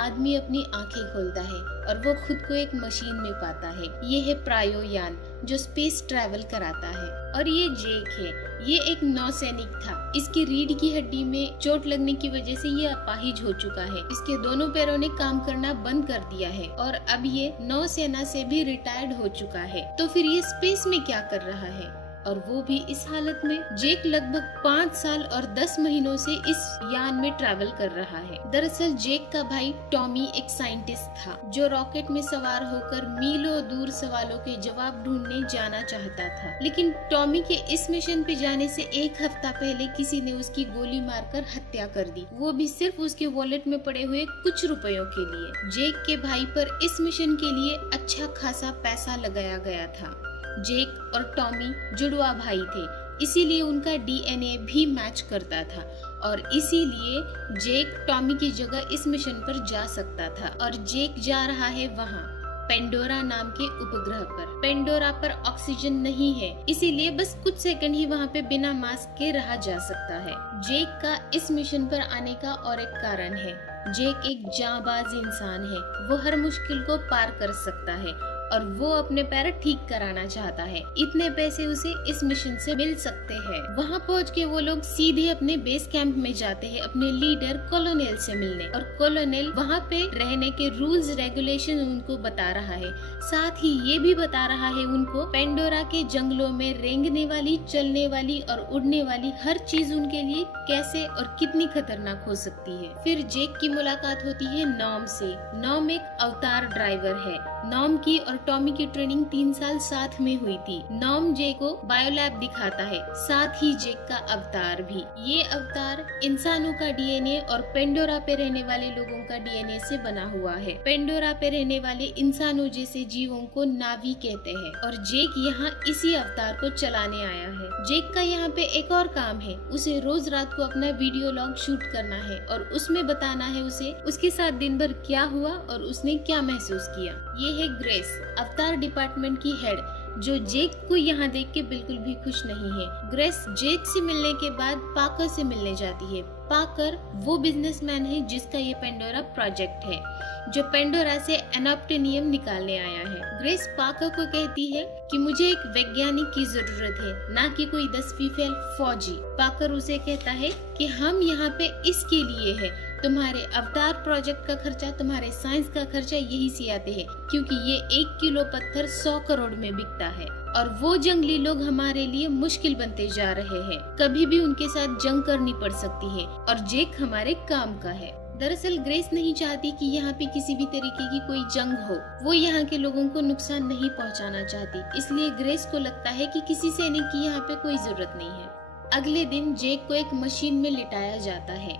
आदमी अपनी आंखें खोलता है और वो खुद को एक मशीन में पाता है। ये है प्रायोयान जो स्पेस ट्रैवल कराता है। और ये जेक है, ये एक नौसैनिक था। इसकी रीढ़ की हड्डी में चोट लगने की वजह से ये अपाहिज हो चुका है। इसके दोनों पैरों ने काम करना बंद कर दिया है और अब ये नौसेना से भी रिटायर्ड हो चुका है। तो फिर ये स्पेस में क्या कर रहा है, और वो भी इस हालत में। जेक लगभग 5 साल और 10 महीनों से इस यान में ट्रैवल कर रहा है। दरअसल जेक का भाई टॉमी एक साइंटिस्ट था जो रॉकेट में सवार होकर मीलों दूर सवालों के जवाब ढूंढने जाना चाहता था। लेकिन टॉमी के इस मिशन पे जाने से 1 हफ्ता पहले किसी ने उसकी गोली मारकर हत्या कर दी, वो भी सिर्फ उसके वॉलेट में पड़े हुए कुछ रुपयों के लिए। जेक के भाई पर इस मिशन के लिए अच्छा खासा पैसा लगाया गया था। जेक और टॉमी जुड़वा भाई थे, इसीलिए उनका डीएनए भी मैच करता था और इसीलिए जेक टॉमी की जगह इस मिशन पर जा सकता था। और जेक जा रहा है वहाँ पेंडोरा नाम के उपग्रह पर। पेंडोरा पर ऑक्सीजन नहीं है, इसीलिए बस कुछ सेकंड ही वहाँ पे बिना मास्क के रहा जा सकता है। जेक का इस मिशन पर आने का और एक कारण है। जेक एक जांबाज इंसान है, वो हर मुश्किल को पार कर सकता है और वो अपने पैर ठीक कराना चाहता है। इतने पैसे उसे इस मिशन से मिल सकते हैं। वहाँ पहुँच के वो लोग सीधे अपने बेस कैंप में जाते हैं अपने लीडर कॉलोनेल से मिलने। और कॉलोनेल वहाँ पे रहने के रूल्स रेगुलेशन उनको बता रहा है, साथ ही ये भी बता रहा है उनको पेंडोरा के जंगलों में रेंगने वाली, चलने वाली और उड़ने वाली हर चीज उनके लिए कैसे और कितनी खतरनाक हो सकती है। फिर जेक की मुलाकात होती है नॉम से। नॉम एक अवतार ड्राइवर है। नॉम की और टॉमी की ट्रेनिंग 3 साल साथ में हुई थी। नॉम जेक को बायोलैब दिखाता है, साथ ही जेक का अवतार भी। ये अवतार इंसानों का डीएनए और पेंडोरा पे रहने वाले लोगों का डीएनए से बना हुआ है। पेंडोरा पे रहने वाले इंसानों जैसे जीवों को नावी कहते हैं और जेक यहाँ इसी अवतार को चलाने आया है। जेक का यहाँ पे एक और काम है, उसे रोज रात को अपना वीडियो लॉग शूट करना है और उसमें बताना है उसे उसके साथ दिन भर क्या हुआ और उसने क्या महसूस किया। ये है ग्रेस, अवतार डिपार्टमेंट की हेड, जो जेक को यहाँ देख के बिल्कुल भी खुश नहीं है। ग्रेस जेक से मिलने के बाद पाकर से मिलने जाती है। पाकर वो बिजनेसमैन है जिसका ये पेंडोरा प्रोजेक्ट है, जो पेंडोरा से एनोप्टेनियम निकालने आया है। ग्रेस पाकर को कहती है कि मुझे एक वैज्ञानिक की जरूरत है, ना कि कोई 10वीं फेल फौजी। पाकर उसे कहता है कि हम यहाँ पे इसके लिए है, तुम्हारे अवतार प्रोजेक्ट का खर्चा, तुम्हारे साइंस का खर्चा यही से आते हैं, क्योंकि ये 1 किलो पत्थर 100 करोड़ में बिकता है और वो जंगली लोग हमारे लिए मुश्किल बनते जा रहे हैं। कभी भी उनके साथ जंग करनी पड़ सकती है और जेक हमारे काम का है। दरअसल ग्रेस नहीं चाहती कि यहाँ पे किसी भी तरीके की कोई जंग हो, वो यहाँ के लोगों को नुकसान नहीं पहुँचाना चाहती, इसलिए ग्रेस को लगता है कि किसी सैनिक की यहाँ पे कोई जरूरत नहीं है। अगले दिन जेक को एक मशीन में लिटाया जाता है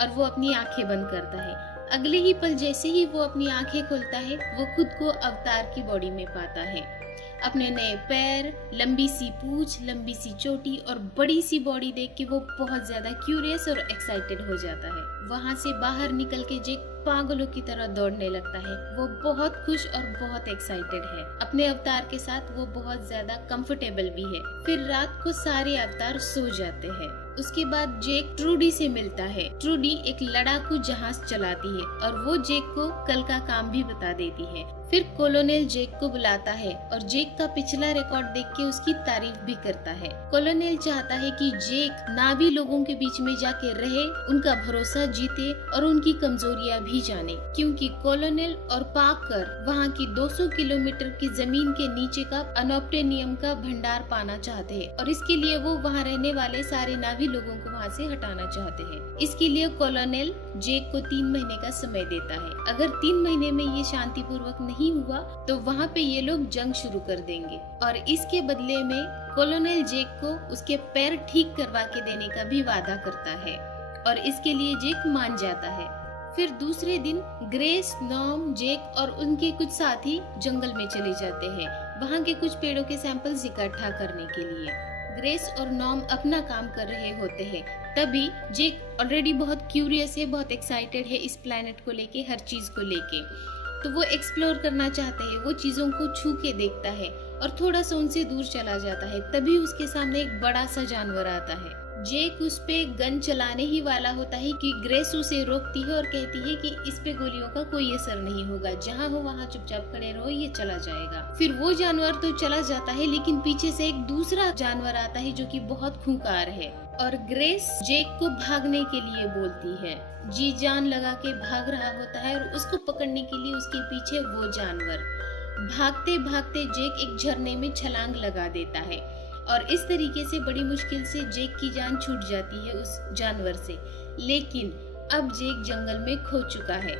और वो अपनी आंखें बंद करता है। अगले ही पल जैसे ही वो अपनी आंखें खोलता है, वो खुद को अवतार की बॉडी में पाता है। अपने नए पैर, लंबी सी पूंछ, लंबी सी चोटी और बड़ी सी बॉडी देख के वो बहुत ज्यादा क्यूरियस और एक्साइटेड हो जाता है। वहाँ से बाहर निकल के जेक पागलों की तरह दौड़ने लगता है। वो बहुत खुश और बहुत एक्साइटेड है। अपने अवतार के साथ वो बहुत ज्यादा कंफर्टेबल भी है। फिर रात को सारे अवतार सो जाते हैं। उसके बाद जेक ट्रूडी से मिलता है। ट्रूडी एक लड़ाकू जहाज चलाती है और वो जेक को कल का काम भी बता देती है। फिर कॉलोनेल जेक को बुलाता है और जेक का पिछला रिकॉर्ड देख के उसकी तारीफ भी करता है। कॉलोनेल चाहता है कि जेक नावी लोगों के बीच में जाके रहे, उनका भरोसा जीते और उनकी कमजोरियां भी जाने, क्योंकि कॉलोनेल और पाकर वहाँ की 200 किलोमीटर की जमीन के नीचे का अनोप्टेनियम का भंडार पाना चाहते हैं और इसके लिए वो वहाँ रहने वाले सारे नावी लोगों को वहाँ से हटाना चाहते हैं। इसके लिए कॉलोनेल जेक को 3 महीने का समय देता है। अगर 3 महीने में ये शांतिपूर्वक नहीं हुआ तो वहाँ पे ये लोग जंग शुरू कर देंगे और इसके बदले में कॉलोनेल जेक को उसके पैर ठीक करवा के देने का भी वादा करता है और इसके लिए जेक मान जाता है। फिर दूसरे दिन ग्रेस, नॉम, जेक और उनके कुछ साथी जंगल में चले जाते हैं वहाँ के कुछ पेड़ों के सैंपल्स इकट्ठा करने के लिए। ग्रेस और नॉम अपना काम कर रहे होते हैं, तभी जेक ऑलरेडी बहुत क्यूरियस है, बहुत एक्साइटेड है इस प्लेनेट को लेके, हर चीज को लेके। तो वो एक्सप्लोर करना चाहते हैं, वो चीजों को छू के देखता है और थोड़ा सा उनसे दूर चला जाता है। तभी उसके सामने एक बड़ा सा जानवर आता है। जेक उस पे गन चलाने ही वाला होता है कि ग्रेस उसे रोकती है और कहती है कि इस पे गोलियों का कोई असर नहीं होगा, जहाँ हो वहाँ चुपचाप खड़े रहो, ये चला जाएगा। फिर वो जानवर तो चला जाता है, लेकिन पीछे से एक दूसरा जानवर आता है जो कि बहुत खूंखार है और ग्रेस जेक को भागने के लिए बोलती है। जी जान लगा के भाग रहा होता है और उसको पकड़ने के लिए उसके पीछे वो जानवर। भागते भागते जेक एक झरने में छलांग लगा देता है और इस तरीके से बड़ी मुश्किल से जेक की जान छूट जाती है उस जानवर से। लेकिन अब जेक जंगल में खो चुका है,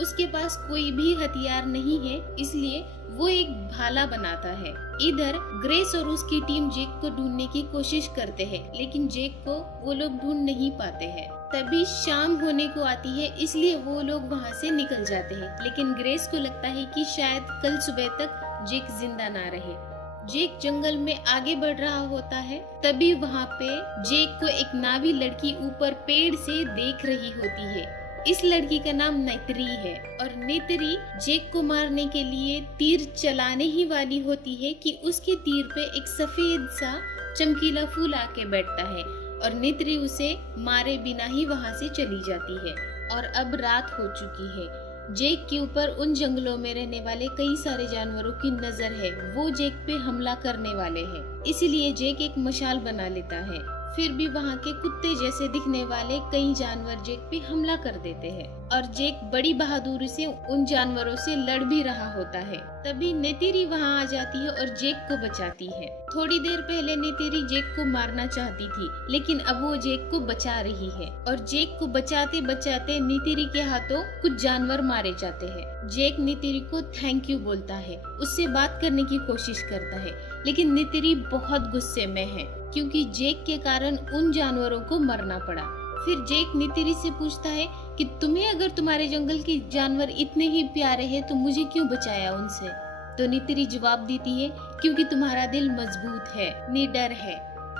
उसके पास कोई भी हथियार नहीं है, इसलिए वो एक भाला बनाता है। इधर ग्रेस और उसकी टीम जेक को ढूंढने की कोशिश करते हैं, लेकिन जेक को वो लोग ढूंढ नहीं पाते हैं। तभी शाम होने को आती है, इसलिए वो लोग वहाँ से निकल जाते हैं। लेकिन ग्रेस को लगता है कि शायद कल सुबह तक जेक जिंदा ना रहे। जेक जंगल में आगे बढ़ रहा होता है, तभी वहाँ पे जेक को एक नावी लड़की ऊपर पेड़ से देख रही होती है। इस लड़की का नाम नेत्री है और नेत्री जेक को मारने के लिए तीर चलाने ही वाली होती है कि उसके तीर पे एक सफेद सा चमकीला फूल आके बैठता है और नेत्री उसे मारे बिना ही वहाँ से चली जाती है। और अब रात हो चुकी है। जेक के ऊपर उन जंगलों में रहने वाले कई सारे जानवरों की नजर है, वो जेक पे हमला करने वाले हैं। इसीलिए जेक एक मशाल बना लेता है। फिर भी वहाँ के कुत्ते जैसे दिखने वाले कई जानवर जेक पे हमला कर देते हैं और जेक बड़ी बहादुरी से उन जानवरों से लड़ भी रहा होता है। तभी नेतेरी वहाँ आ जाती है और जेक को बचाती है। थोड़ी देर पहले नेतेरी जेक को मारना चाहती थी, लेकिन अब वो जेक को बचा रही है और जेक को बचाते बचाते नेतेरी के हाथों कुछ जानवर मारे जाते हैं। जेक नेतेरी को थैंक यू बोलता है, उससे बात करने की कोशिश करता है, लेकिन नेतेरी बहुत गुस्से में है क्योंकि जेक के कारण उन जानवरों को मरना पड़ा। फिर जेक नेतेरी से पूछता है कि तुम्हें अगर तुम्हारे जंगल के जानवर इतने ही प्यारे हैं तो मुझे क्यों बचाया उनसे। तो नेतेरी जवाब देती है क्योंकि तुम्हारा दिल मजबूत है, निडर है,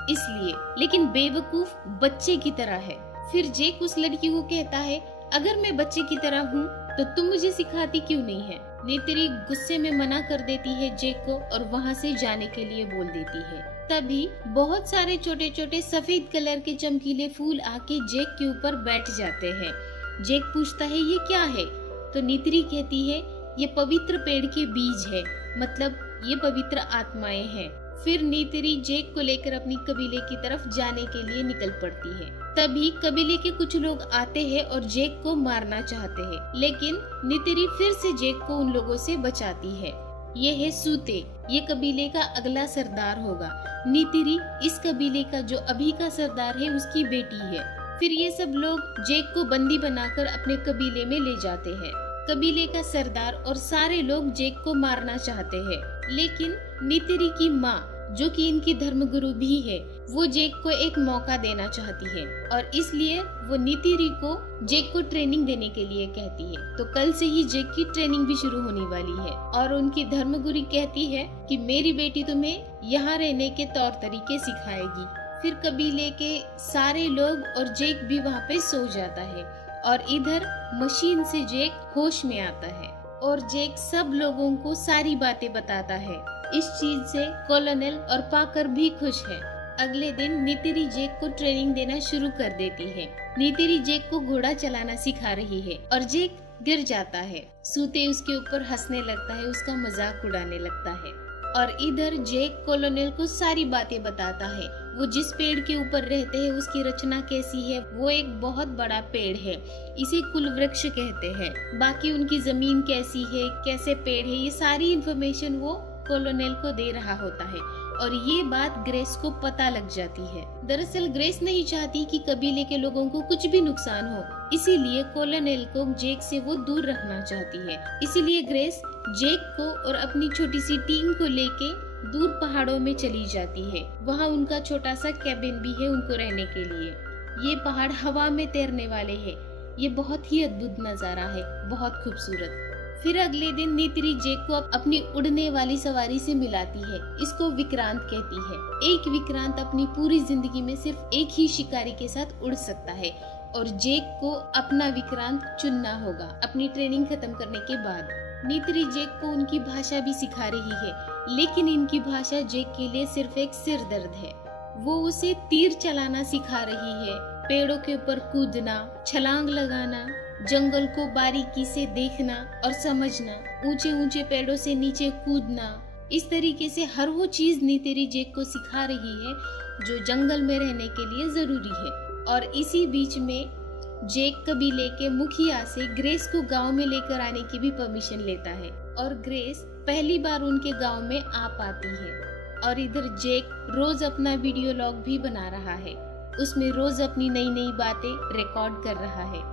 इसलिए, लेकिन बेवकूफ बच्चे की तरह है। फिर जेक उस लड़की को कहता है अगर मैं बच्चे की तरह हूँ तो तुम मुझे सिखाती क्यों नहीं है। नेतेरी गुस्से में मना कर देती है जेक को और वहाँ से जाने के लिए बोल देती है। तभी बहुत सारे छोटे छोटे सफेद कलर के चमकीले फूल आके जेक के ऊपर बैठ जाते हैं। जेक पूछता है ये क्या है, तो नेत्री कहती है ये पवित्र पेड़ के बीज है, मतलब ये पवित्र आत्माएं हैं। फिर नेत्री जेक को लेकर अपनी कबीले की तरफ जाने के लिए निकल पड़ती है। तभी कबीले के कुछ लोग आते हैं और जेक को मारना चाहते हैं, लेकिन नेत्री फिर से जेक को उन लोगों से बचाती है। ये है सूते, ये कबीले का अगला सरदार होगा। नेत्री इस कबीले का जो अभी का सरदार है उसकी बेटी है। फिर ये सब लोग जेक को बंदी बनाकर अपने कबीले में ले जाते हैं। कबीले का सरदार और सारे लोग जेक को मारना चाहते हैं, लेकिन नेत्री की माँ जो कि इनकी धर्मगुरु भी है, वो जेक को एक मौका देना चाहती है और इसलिए वो नेत्री को जेक को ट्रेनिंग देने के लिए कहती है। तो कल से ही जेक की ट्रेनिंग भी शुरू होने वाली है और उनकी धर्मगुरु कहती है कि मेरी बेटी तुम्हें यहाँ रहने के तौर तरीके सिखाएगी। फिर कबीले के सारे लोग और जेक भी वहाँ पे सो जाता है और इधर मशीन से जेक होश में आता है और जेक सब लोगों को सारी बातें बताता है। इस चीज से कॉलोनेल और पाकर भी खुश है। अगले दिन नेत्री जेक को ट्रेनिंग देना शुरू कर देती है। नेत्री जेक को घोड़ा चलाना सिखा रही है और जेक गिर जाता है। सूते उसके ऊपर हंसने लगता है, उसका मजाक उड़ाने लगता है और इधर जेक कॉलोनेल को सारी बातें बताता है। वो जिस पेड़ के ऊपर रहते हैं उसकी रचना कैसी है, वो एक बहुत बड़ा पेड़ है, इसे कुल वृक्ष कहते हैं। बाकी उनकी जमीन कैसी है, कैसे पेड़ है, ये सारी इन्फॉर्मेशन वो कॉलोनेल को दे रहा होता है और ये बात ग्रेस को पता लग जाती है। दरअसल ग्रेस नहीं चाहती कि कबीले के लोगों को कुछ भी नुकसान हो, इसीलिए कॉलोनेल को जेक से वो दूर रखना चाहती है। इसीलिए ग्रेस जेक को और अपनी छोटी सी टीम को लेके दूर पहाड़ों में चली जाती है। वहाँ उनका छोटा सा कैबिन भी है उनको रहने के लिए। ये पहाड़ हवा में तैरने वाले हैं। ये बहुत ही अद्भुत नजारा है, बहुत खूबसूरत। फिर अगले दिन नेत्री जेक को अपनी उड़ने वाली सवारी से मिलाती है। इसको विक्रांत कहती है। एक विक्रांत अपनी पूरी जिंदगी में सिर्फ एक ही शिकारी के साथ उड़ सकता है और जेक को अपना विक्रांत चुनना होगा अपनी ट्रेनिंग खत्म करने के बाद। नेत्री जेक को उनकी भाषा भी सिखा रही है। लेकिन इनकी भाषा जेक के लिए सिर्फ एक सिर दर्द है। वो उसे तीर चलाना सिखा रही है, पेड़ों के ऊपर कूदना, छलांग लगाना, जंगल को बारीकी से देखना और समझना, ऊंचे ऊंचे पेड़ों से नीचे कूदना। इस तरीके से हर वो चीज नीतेरी जेक को सिखा रही है जो जंगल में रहने के लिए जरूरी है। और इसी बीच में जेक कबीले के मुखिया से ग्रेस को गांव में लेकर आने की भी परमिशन लेता है और ग्रेस पहली बार उनके गांव में आ पाती है। और इधर जेक रोज अपना वीडियो लॉग भी बना रहा है, उसमें रोज अपनी नई नई बातें रिकॉर्ड कर रहा है।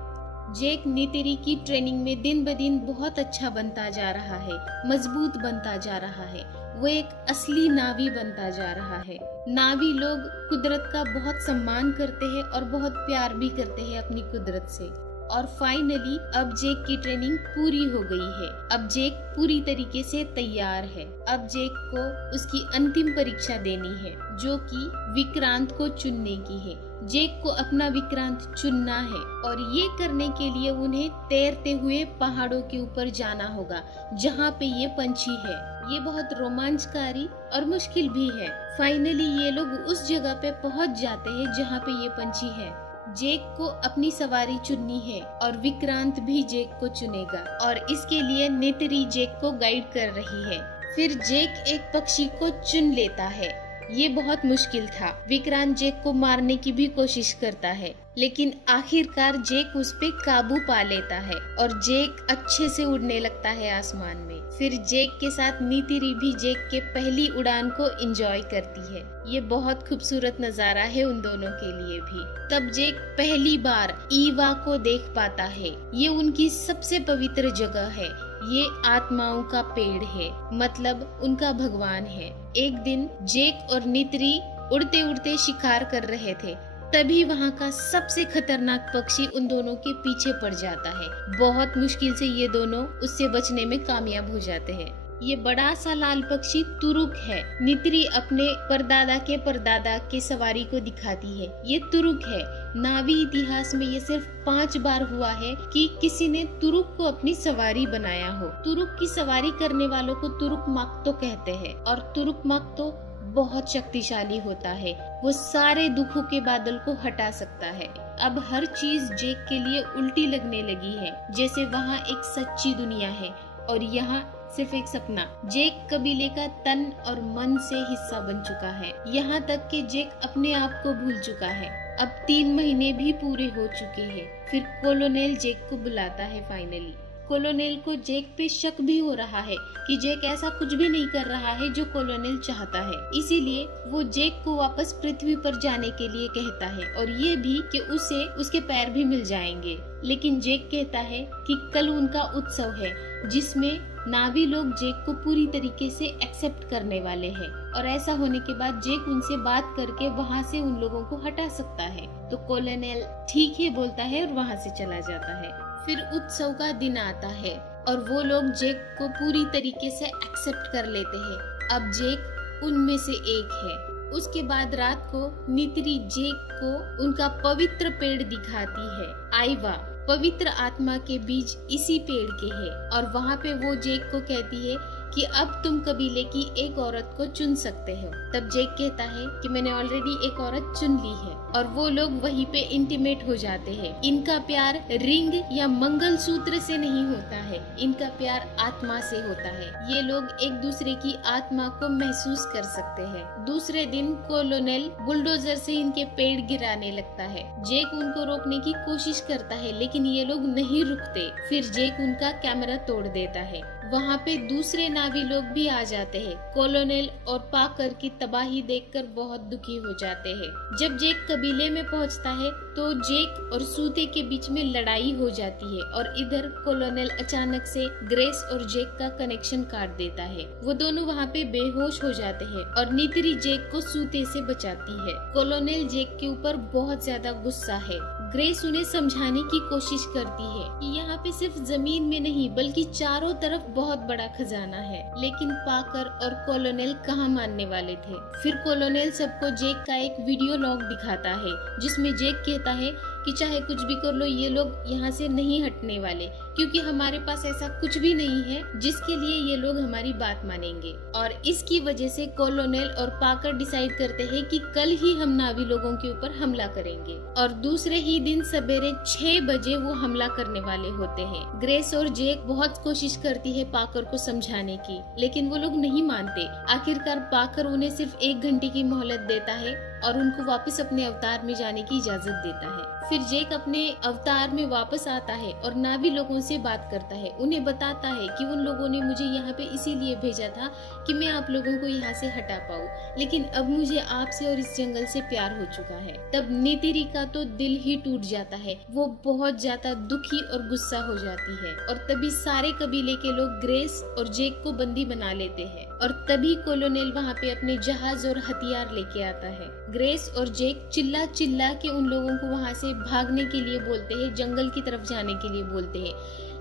जेक नीतेरी की ट्रेनिंग में दिन ब दिन बहुत अच्छा बनता जा रहा है, मजबूत बनता जा रहा है, वो एक असली नावी बनता जा रहा है। नावी लोग कुदरत का बहुत सम्मान करते हैं और बहुत प्यार भी करते हैं अपनी कुदरत से। और फाइनली अब जेक की ट्रेनिंग पूरी हो गई है। अब जेक पूरी तरीके से तैयार है। अब जेक को उसकी अंतिम परीक्षा देनी है जो कि विक्रांत को चुनने की है। जेक को अपना विक्रांत चुनना है और ये करने के लिए उन्हें तैरते हुए पहाड़ों के ऊपर जाना होगा जहाँ पे ये पंछी है। ये बहुत रोमांचकारी और मुश्किल भी है। फाइनली ये लोग उस जगह पे पहुँच जाते हैं जहाँ पे ये पंछी है। जेक को अपनी सवारी चुननी है और विक्रांत भी जेक को चुनेगा और इसके लिए नीतेरी जेक को गाइड कर रही है। फिर जेक एक पक्षी को चुन लेता है। ये बहुत मुश्किल था। विक्रांत जेक को मारने की भी कोशिश करता है लेकिन आखिरकार जेक उस पे काबू पा लेता है और जेक अच्छे से उड़ने लगता है आसमान में। फिर जेक के साथ नीतेरी भी जेक के पहली उड़ान को एंजॉय करती है। ये बहुत खूबसूरत नजारा है उन दोनों के लिए भी। तब जेक पहली बार ईवा को देख पाता है। ये उनकी सबसे पवित्र जगह है। ये आत्माओं का पेड़ है, मतलब उनका भगवान है। एक दिन जेक और नीतेरी उड़ते उड़ते शिकार कर रहे थे, तभी वहाँ का सबसे खतरनाक पक्षी उन दोनों के पीछे पड़ जाता है। बहुत मुश्किल से ये दोनों उससे बचने में कामयाब हो जाते हैं। ये बड़ा सा लाल पक्षी तुरुक है। नीतेरी अपने परदादा के सवारी को दिखाती है। ये तुरुक है। नावी इतिहास में ये सिर्फ 5 बार हुआ है कि किसी ने तुरुक को अपनी सवारी बनाया हो। तुरुक की सवारी करने वालों को तुरुक माक्तो कहते हैं और तुरुक माक्तो बहुत शक्तिशाली होता है। वो सारे दुखों के बादल को हटा सकता है। अब हर चीज जेक के लिए उल्टी लगने लगी है, जैसे वहाँ एक सच्ची दुनिया है और यहाँ सिर्फ एक सपना। जेक कबीले का तन और मन से हिस्सा बन चुका है। यहाँ तक कि जेक अपने आप को भूल चुका है। अब 3 महीने भी पूरे हो चुके हैं। फिर कोलोनेल जेक को बुलाता है। फाइनली कोलोनेल को जेक पे शक भी हो रहा है कि जेक ऐसा कुछ भी नहीं कर रहा है जो कोलोनेल चाहता है। इसीलिए वो जेक को वापस पृथ्वी पर जाने के लिए कहता है और ये भी कि उसे उसके पैर भी मिल जाएंगे। लेकिन जेक कहता है कि कल उनका उत्सव है जिसमें नावी लोग जेक को पूरी तरीके से एक्सेप्ट करने वाले हैं और ऐसा होने के बाद जेक उनसे बात करके वहाँ से उन लोगों को हटा सकता है। तो कोलोनेल ठीक है बोलता है और वहाँ से चला जाता है। फिर उत्सव का दिन आता है और वो लोग जेक को पूरी तरीके से एक्सेप्ट कर लेते हैं। अब जेक उनमें से एक है। उसके बाद रात को नीतेरी जेक को उनका पवित्र पेड़ दिखाती है। आइवा पवित्र आत्मा के बीज इसी पेड़ के हैं और वहाँ पे वो जेक को कहती है कि अब तुम कबीले की एक औरत को चुन सकते हो। तब जेक कहता है कि मैंने ऑलरेडी एक औरत चुन ली है और वो लोग वहीं पे इंटीमेट हो जाते हैं। इनका प्यार रिंग या मंगल सूत्र से नहीं होता है, इनका प्यार आत्मा से होता है। ये लोग एक दूसरे की आत्मा को महसूस कर सकते हैं। दूसरे दिन कोलोनेल बुलडोजर से इनके पेड़ गिराने लगता है। जेक उनको रोकने की कोशिश करता है लेकिन ये लोग नहीं रुकते। फिर जेक उनका कैमरा तोड़ देता है। वहाँ पे दूसरे नावी लोग भी आ जाते हैं। कोलोनेल और पाकर की तबाही देखकर बहुत दुखी हो जाते हैं। जब जेक कबीले में पहुँचता है तो जेक और सूते के बीच में लड़ाई हो जाती है और इधर कोलोनेल अचानक से ग्रेस और जेक का कनेक्शन काट देता है। वो दोनों वहाँ पे बेहोश हो जाते हैं और नीतेरी जेक को सूते से बचाती है। कोलोनेल जेक के ऊपर बहुत ज्यादा गुस्सा है। ग्रेस उन्हें समझाने की कोशिश करती है कि यहाँ पे सिर्फ जमीन में नहीं बल्कि चारों तरफ बहुत बड़ा खजाना है। लेकिन पाकर और कॉलोनेल कहाँ मानने वाले थे। फिर कॉलोनेल सबको जेक का एक वीडियो लॉग दिखाता है जिसमें जेक कहता है कि चाहे कुछ भी कर लो ये लोग यहाँ से नहीं हटने वाले, क्योंकि हमारे पास ऐसा कुछ भी नहीं है जिसके लिए ये लोग हमारी बात मानेंगे। और इसकी वजह से कॉलोनेल और पाकर डिसाइड करते हैं कि कल ही हम नावी लोगों के ऊपर हमला करेंगे। और दूसरे ही दिन सवेरे 6 बजे वो हमला करने वाले होते हैं। ग्रेस और जेक बहुत कोशिश करती है पाकर को समझाने की, लेकिन वो लोग नहीं मानते। आखिरकार पाकर उन्हें सिर्फ 1 घंटे की मोहलत देता है और उनको वापस अपने अवतार में जाने की इजाजत देता है। फिर जेक अपने अवतार में वापस आता है और नावी लोगों से बात करता है। उन्हें बताता है कि उन लोगों ने मुझे यहाँ पे इसीलिए भेजा था कि मैं आप लोगों को यहाँ से हटा पाऊँ, लेकिन अब मुझे आपसे और इस जंगल से प्यार हो चुका है। तब नीतिरी का तो दिल ही टूट जाता है। वो बहुत ज्यादा दुखी और गुस्सा हो जाती है और तभी सारे कबीले के लोग ग्रेस और जेक को बंदी बना लेते हैं। और तभी कॉलोनेल वहाँ पे अपने जहाज और हथियार लेके आता है। ग्रेस और जेक चिल्ला चिल्ला के उन लोगों को वहाँ से भागने के लिए बोलते हैं, जंगल की तरफ जाने के लिए बोलते हैं,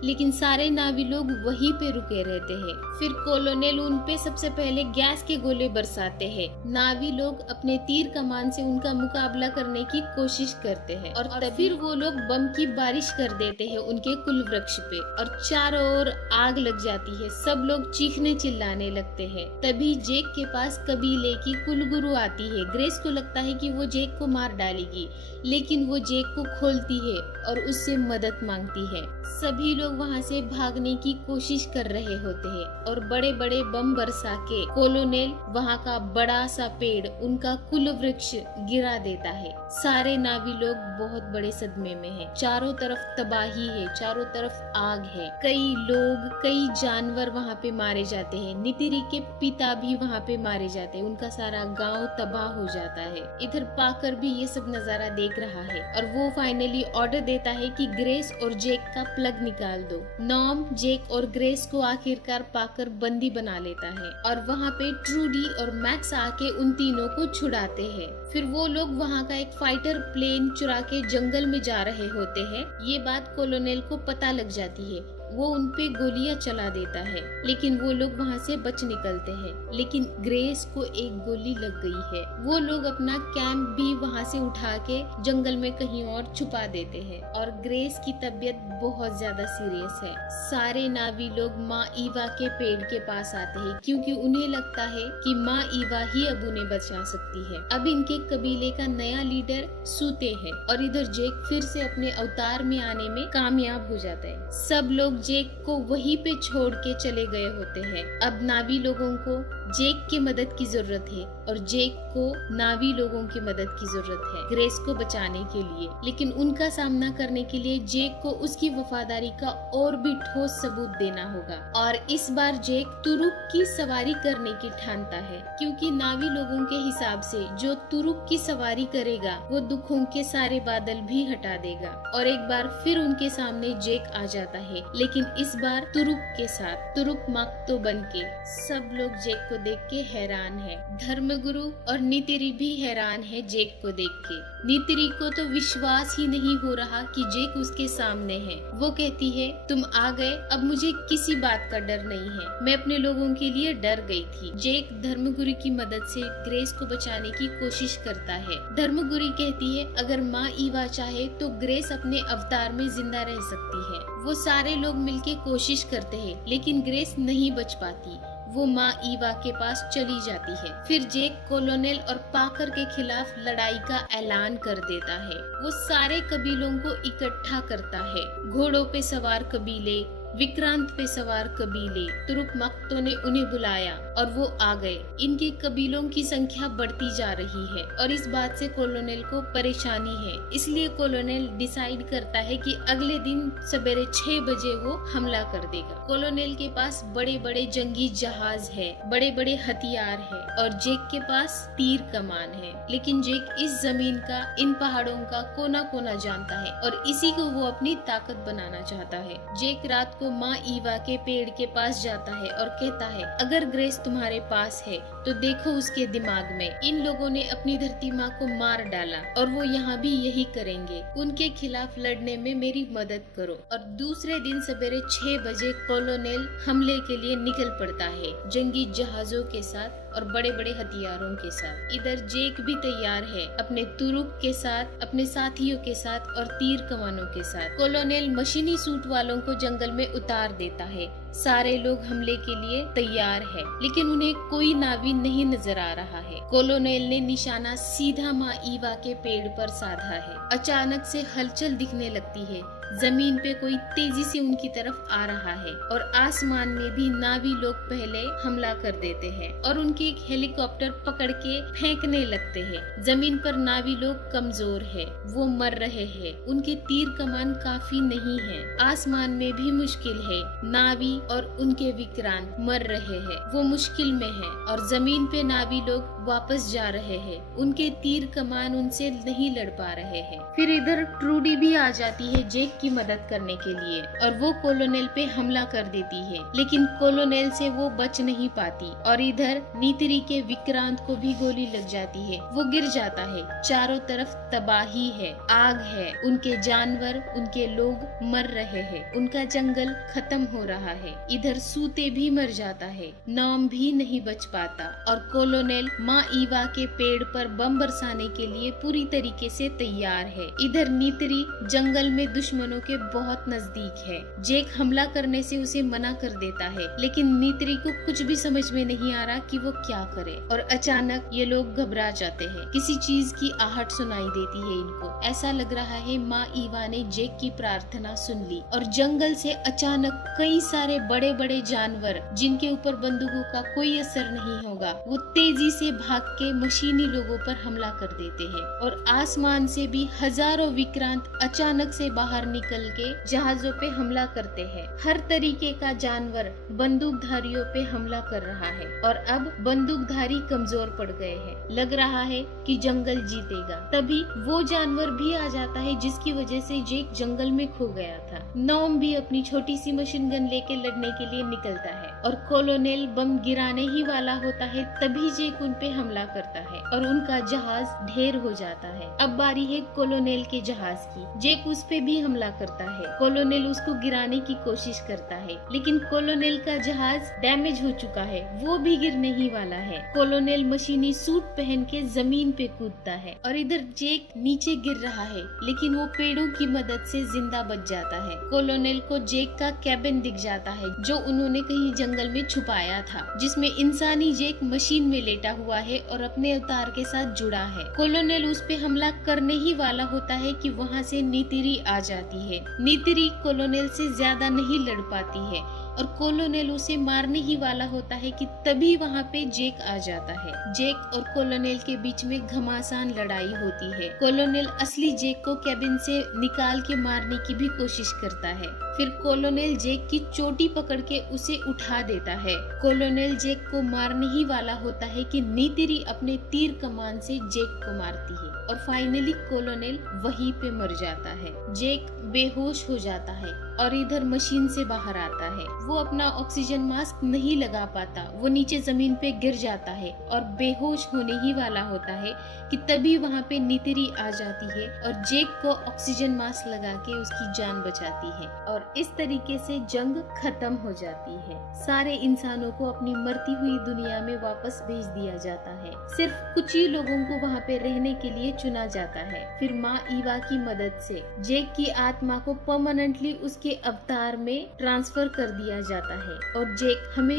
लेकिन सारे नावी लोग वहीं पे रुके रहते हैं। फिर कॉलोनेल उन पे सबसे पहले गैस के गोले बरसाते हैं। नावी लोग अपने तीर कमान से उनका मुकाबला करने की कोशिश करते हैं और फिर वो लोग बम की बारिश कर देते हैं उनके कुल वृक्ष पे और चारों ओर आग लग जाती है। सब लोग चीखने चिल्लाने लगते हैं। तभी जेक के पास कबीले की कुलगुरु आती है। ग्रेस को लगता है कि वो जेक को मार डालेगी, लेकिन वो जेक को खोलती है और उससे मदद मांगती है। सभी लोग वहाँ से भागने की कोशिश कर रहे होते हैं और बड़े बड़े बम बरसा के कॉलोनेल वहाँ का बड़ा सा पेड़, उनका कुल वृक्ष गिरा देता है। सारे नावी लोग बहुत बड़े सदमे में हैं। चारों तरफ तबाही है, चारों तरफ आग है। कई लोग, कई जानवर वहाँ पे मारे जाते हैं। नीतिरी के पिता भी वहाँ पे मारे जाते हैं। उनका सारा गांव तबाह हो जाता है। इधर पाकर भी ये सब नजारा देख रहा है और वो फाइनली ऑर्डर देता है कि ग्रेस और जेक का प्लग निकाल दो। नॉर्म, जेक और ग्रेस को आखिरकार पाकर बंदी बना लेता है और वहाँ पे ट्रूडी और मैक्स आके उन तीनों को छुड़ाते हैं। फिर वो लोग वहाँ का एक फाइटर प्लेन चुरा के जंगल में जा रहे होते हैं। ये बात कॉलोनेल को पता लग जाती है। वो उनपे गोलियां चला देता है, लेकिन वो लोग वहाँ से बच निकलते हैं। लेकिन ग्रेस को एक गोली लग गई है। वो लोग अपना कैंप भी वहाँ से उठा के जंगल में कहीं और छुपा देते हैं और ग्रेस की तबीयत बहुत ज्यादा सीरियस है। सारे नावी लोग माँ ईवा के पेड़ के पास आते हैं क्योंकि उन्हें लगता है कि माँ ईवा ही अब उन्हें बचा सकती है। अब इनके कबीले का नया लीडर सूते है और इधर जेक फिर से अपने अवतार में आने में कामयाब हो जाता है। सब लोग जेक को वहीं पे छोड़ के चले गए होते हैं। अब नावी लोगों को जेक की मदद की जरूरत है और जेक को नावी लोगों की मदद की जरूरत है ग्रेस को बचाने के लिए। लेकिन उनका सामना करने के लिए जेक को उसकी वफादारी का और भी ठोस सबूत देना होगा। और इस बार जेक तुरुप की सवारी करने की ठानता है, क्योंकि नावी लोगों के हिसाब से जो तुरुप की सवारी करेगा वो दुखों के सारे बादल भी हटा देगा। और एक बार फिर उनके सामने जेक आ जाता है, लेकिन इस बार तुरुप के साथ, तुरुप माक्तो बनके। सब लोग जेक को देख के हैरान है। धर्मगुरु और नीतिरी भी हैरान है जेक को देख के। नीतिरी को तो विश्वास ही नहीं हो रहा कि जेक उसके सामने है। वो कहती है, तुम आ गए, अब मुझे किसी बात का डर नहीं है। मैं अपने लोगों के लिए डर गई थी। जेक धर्मगुरु की मदद से ग्रेस को बचाने की कोशिश करता है। धर्मगुरु कहती है, अगर माँ ईवा चाहे तो ग्रेस अपने अवतार में जिंदा रह सकती है। वो सारे लोग मिलके कोशिश करते हैं, लेकिन ग्रेस नहीं बच पाती। वो माँ ईवा के पास चली जाती है। फिर जेक कॉलोनेल और पाकर के खिलाफ लड़ाई का ऐलान कर देता है। वो सारे कबीलों को इकट्ठा करता है। घोड़ों पे सवार कबीले, विक्रांत पे सवार कबीले, तुरुप माक्तो ने उन्हें बुलाया और वो आ गए। इनके कबीलों की संख्या बढ़ती जा रही है और इस बात से कॉलोनेल को परेशानी है। इसलिए कॉलोनेल डिसाइड करता है कि अगले दिन सवेरे 6 बजे वो हमला कर देगा। कॉलोनेल के पास बड़े बड़े जंगी जहाज है, बड़े बड़े हथियार है और जेक के पास तीर कमान है। लेकिन जेक इस जमीन का, इन पहाड़ों का कोना कोना जानता है और इसी को वो अपनी ताकत बनाना चाहता है। जेक रात को माँ ईवा के पेड़ के पास जाता है और कहता है, अगर ग्रेस तुम्हारे पास है तो देखो उसके दिमाग में इन लोगों ने अपनी धरती माँ को मार डाला और वो यहाँ भी यही करेंगे। उनके खिलाफ लड़ने में मेरी मदद करो। और दूसरे दिन सवेरे 6 बजे कॉलोनेल हमले के लिए निकल पड़ता है, जंगी जहाजों के साथ और बड़े बड़े हथियारों के साथ। इधर जेक भी तैयार है अपने तुरुप के साथ, अपने साथियों के साथ और तीर कमानों के साथ। कॉलोनेल मशीनी सूट वालों को जंगल में उतार देता है। सारे लोग हमले के लिए तैयार है, लेकिन उन्हें कोई नावी नहीं नजर आ रहा है। कॉलोनेल ने निशाना सीधा माँ ईवा के पेड़ पर साधा है। अचानक से हलचल दिखने लगती है। जमीन पे कोई तेजी से उनकी तरफ आ रहा है और आसमान में भी नावी लोग पहले हमला कर देते हैं और उनके एक हेलीकॉप्टर पकड़ के फेंकने लगते हैं। जमीन पर नावी लोग कमजोर है, वो मर रहे हैं। उनके तीर कमान काफी नहीं है। आसमान में भी मुश्किल है। नावी और उनके विक्रांत मर रहे हैं, वो मुश्किल में है। और जमीन पे नावी लोग वापस जा रहे हैं। उनके तीर कमान उनसे नहीं लड़ पा रहे हैं। फिर इधर ट्रूडी भी आ जाती है जेक की मदद करने के लिए और वो कॉलोनेल पे हमला कर देती है, लेकिन कॉलोनेल से वो बच नहीं पाती। और इधर नीतरी के विक्रांत को भी गोली लग जाती है, वो गिर जाता है। चारों तरफ तबाही है, आग है, उनके जानवर, उनके लोग मर रहे हैं, उनका जंगल खत्म हो रहा है। इधर सूते भी मर जाता है, नॉम भी नहीं बच पाता और कॉलोनेल माँ ईवा के पेड़ पर बम बरसाने के लिए पूरी तरीके से तैयार है। इधर नीतरी जंगल में दुश्मनों के बहुत नजदीक है। जेक हमला करने से उसे मना कर देता है, लेकिन नीतरी को कुछ भी समझ में नहीं आ रहा कि वो क्या करे। और अचानक ये लोग घबरा जाते हैं। किसी चीज की आहट सुनाई देती है इनको। ऐसा लग रहा है माँ ईवा ने जेक की प्रार्थना सुन ली और जंगल से अचानक कई सारे बड़े बड़े जानवर, जिनके ऊपर बंदूकों का कोई असर नहीं होगा, वो तेजी से भाग के मशीनी लोगों पर हमला कर देते हैं। और आसमान से भी हजारों विक्रांत अचानक से बाहर निकल के जहाजों पे हमला करते हैं। हर तरीके का जानवर बंदूकधारियों पे हमला कर रहा है और अब बंदूकधारी कमजोर पड़ गए हैं। लग रहा है कि जंगल जीतेगा। तभी वो जानवर भी आ जाता है जिसकी वजह से जेक जंगल में खो गया था। नॉम भी अपनी छोटी सी मशीन गन लेके लड़ने के लिए निकलता है और कॉलोनेल बम गिराने ही वाला होता है, तभी जेक उन पे हमला करता है और उनका जहाज ढेर हो जाता है। अब बारी है कॉलोनेल के जहाज की। जेक उस पे भी हमला करता है। कॉलोनेल उसको गिराने की कोशिश करता है, लेकिन कॉलोनेल का जहाज डैमेज हो चुका है, वो भी गिरने ही वाला है। कॉलोनेल मशीनी सूट पहन के जमीन पे कूदता है और इधर जेक नीचे गिर रहा है, लेकिन वो पेड़ों की मदद से जिंदा बच जाता है। कॉलोनेल को जेक का कैबिन दिख जाता है जो उन्होंने कहीं जंगल में छुपाया था, जिसमें इंसानी जेक मशीन में लेटा हुआ है और अपने अवतार के साथ जुड़ा है। कॉलोनेल उस पे हमला करने ही वाला होता है कि वहाँ से नीतिरी आ जाती है। नीतिरी कॉलोनेल से ज्यादा नहीं लड़ पाती है और कॉलोनेल उसे मारने ही वाला होता है कि तभी वहाँ पे जेक आ जाता है। जेक और कॉलोनेल के बीच में घमासान लड़ाई होती है। कॉलोनेल असली जेक को कैबिन से निकाल के मारने की भी कोशिश करता है। फिर कॉलोनेल जेक की चोटी पकड़ के उसे उठा देता है। कॉलोनेल जेक को मारने ही वाला होता है कि नीतिरी अपने तीर कमान से जेक को मारती है और फाइनली कॉलोनेल वहीं पे मर जाता है। जेक बेहोश हो जाता है और इधर मशीन से बाहर आता है। वो अपना ऑक्सीजन मास्क नहीं लगा पाता, वो नीचे जमीन पे गिर जाता है और बेहोश होने ही वाला होता है कि तभी वहाँ पे नीतिरी आ जाती है और जेक को ऑक्सीजन मास्क लगा के उसकी जान बचाती है और इस तरीके से जंग खत्म हो जाती है। सारे इंसानों को अपनी मरती हुई दुनिया में वापस भेज दिया जाता है। सिर्फ कुछ ही लोगों को वहाँ पे रहने के लिए चुना जाता है। फिर माँ ईवा की मदद से जेक की आत्मा को परमानेंटली उसके अवतार में ट्रांसफर कर दिया जाता है और जेक हमें